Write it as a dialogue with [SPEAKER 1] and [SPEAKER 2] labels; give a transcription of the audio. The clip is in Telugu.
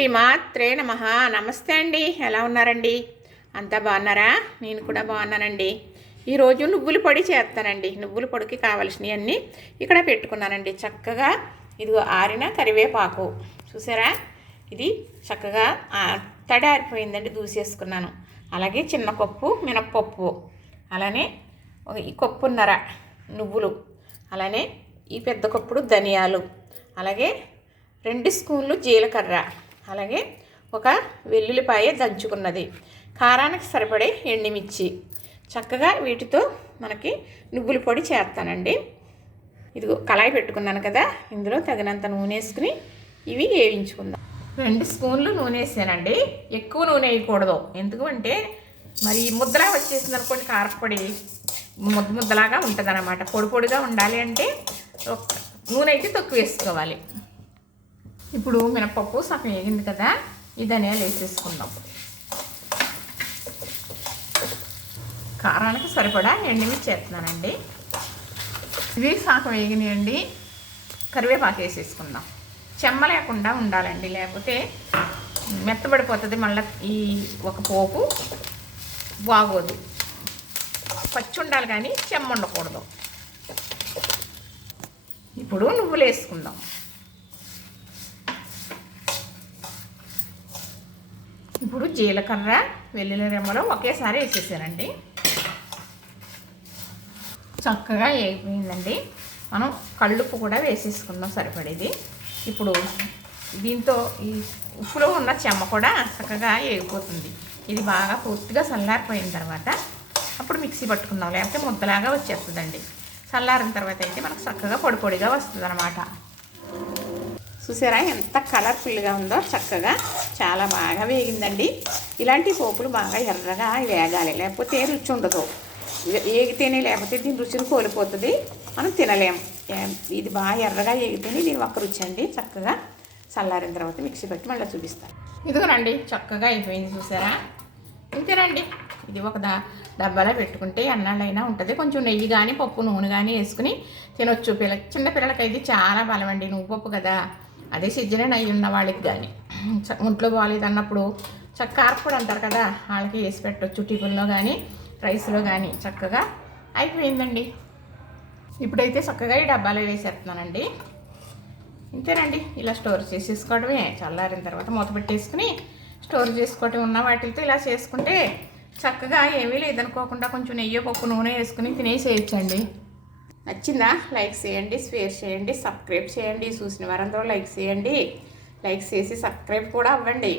[SPEAKER 1] శ్రీమాత్రే నమ. నమస్తే అండి. ఎలా ఉన్నారండి? అంతా బాగున్నారా? నేను కూడా బాగున్నానండి. ఈరోజు నువ్వుల పొడి చేస్తానండి. నువ్వుల పొడికి కావలసినవన్నీ ఇక్కడ పెట్టుకున్నానండి. చక్కగా ఇదిగో ఆరిన కరివేపాకు. చూసారా? ఇది చక్కగా తడి ఆరిపోయిందండి దూసేసుకున్నాను. అలాగే చిన్న కప్పు మినప్పప్పు. అలానే ఒక ఈ కప్పున్నర నువ్వులు. అలానే ఈ పెద్ద కప్పుడు ధనియాలు. అలాగే రెండు స్పూన్లు జీలకర్ర. అలాగే ఒక వెల్లుల్లిపాయ దంచుకున్నది. కారానికి సరిపడే ఎండుమిర్చి. చక్కగా వీటితో మనకి నువ్వుల పొడి చేస్తానండి. ఇదిగో కళాయి పెట్టుకున్నాను కదా ఇందులో తగినంత నూనె వేసుకుని ఇవి వేయించుకుందాం. రెండు స్పూన్లు నూనె వేసానండి. ఎక్కువ నూనె వేయకూడదు. ఎందుకంటే మరి ముద్దలా వచ్చేసింది అనుకోండి కారపొడి ముద్ద ముద్దలాగా ఉంటుంది అనమాట పొడి పొడిగా ఉండాలి అంటే నూనె అయితే తక్కువ వేసుకోవాలి. ఇప్పుడు మినపప్పు సగం వేగింది కదా ఈ ధనియాలు వేసేసుకుందాం. కారానికి సరిపడా ఎండుమిర్చి చేస్తున్నానండి ఇవి సగం వేగినాయండి. కరివేపాకు వేసేసుకుందాం. చెమ్మ లేకుండా ఉండాలండి లేకపోతే మెత్తబడిపోతుంది మళ్ళీ ఈ ఒక పోపు బాగోదు. పచ్చి ఉండాలి కానీ చెమ్మ ఉండకూడదు. ఇప్పుడు నువ్వులు వేసుకుందాం. ఇప్పుడు జీలకర్ర వెల్లుల్లి రెమ్మలు ఒకేసారి వేసేసానండి. చక్కగా వేగిపోయిందండి మనం కళ్ళుప్పు కూడా వేసేసుకుందాం సరిపడేది. ఇప్పుడు దీంతో ఈ ఉప్పులో ఉన్న చెమ్మ కూడా చక్కగా వేగిపోతుంది ఇది బాగా పూర్తిగా చల్లారిపోయిన తర్వాత అప్పుడు మిక్సీ పట్టుకుందాం లేకపోతే ముద్దలాగా వచ్చేస్తుందండి. చల్లారిన తర్వాత అయితే మనకు చక్కగా పొడి పొడిగా వస్తుంది అనమాట చూసారా ఎంత కలర్ఫుల్గా ఉందో చక్కగా. చాలా బాగా వేగిందండి. ఇలాంటి పోపులు బాగా ఎర్రగా వేగాలి. లేకపోతే రుచి ఉండదు వేగితేనే లేకపోతే దీని రుచిని కోల్పోతుంది. మనం తినలేం. ఇది బాగా ఎర్రగా వేగితేనే దీని ఒక్క రుచి అండి. చక్కగా చల్లారిన తర్వాత మిక్సీ పెట్టి మళ్ళీ చూపిస్తాను ఇదిగోనండి చక్కగా అయిపోయింది చూసారా? ఇంతేనండి. ఇది ఒక దా డబ్బాలో పెట్టుకుంటే ఎన్నాళ్ళైనా ఉంటుంది. కొంచెం నెయ్యి కానీ పప్పు నూనె కానీ వేసుకుని తినొచ్చు. పిల్ల చిన్న పిల్లలకైతే చాలా బలమండి. నువ్వు పప్పు కదా. అదే సిజ్జనే అయ్యి ఉన్న వాళ్ళకి కానీ ఒంట్లో బాగాలేదు అన్నప్పుడు చక్క కార్పొడి అంటారు కదా వాళ్ళకి వేసి పెట్టొచ్చు టిఫిన్లో కానీ రైస్లో కానీ చక్కగా అయిపోయిందండి. ఇప్పుడైతే చక్కగా ఈ డబ్బాలో వేసేస్తున్నానండి. ఇంతేనండి ఇలా స్టోర్ చేసేసుకోవడమే. చల్లారిన తర్వాత మూత పెట్టేసుకుని స్టోర్ చేసుకోవటం ఉన్న వాటితో ఇలా చేసుకుంటే చక్కగా ఏమీ లేదనుకోకుండా కొంచెం నెయ్యి పప్పు నూనె వేసుకుని తినేసేయచ్చండి. నచ్చిందా? లైక్ చేయండి షేర్ చేయండి సబ్స్క్రైబ్ చేయండి. చూసిన వారందరూ లైక్ చేయండి. లైక్ చేసి సబ్స్క్రైబ్ కూడా అవ్వండి.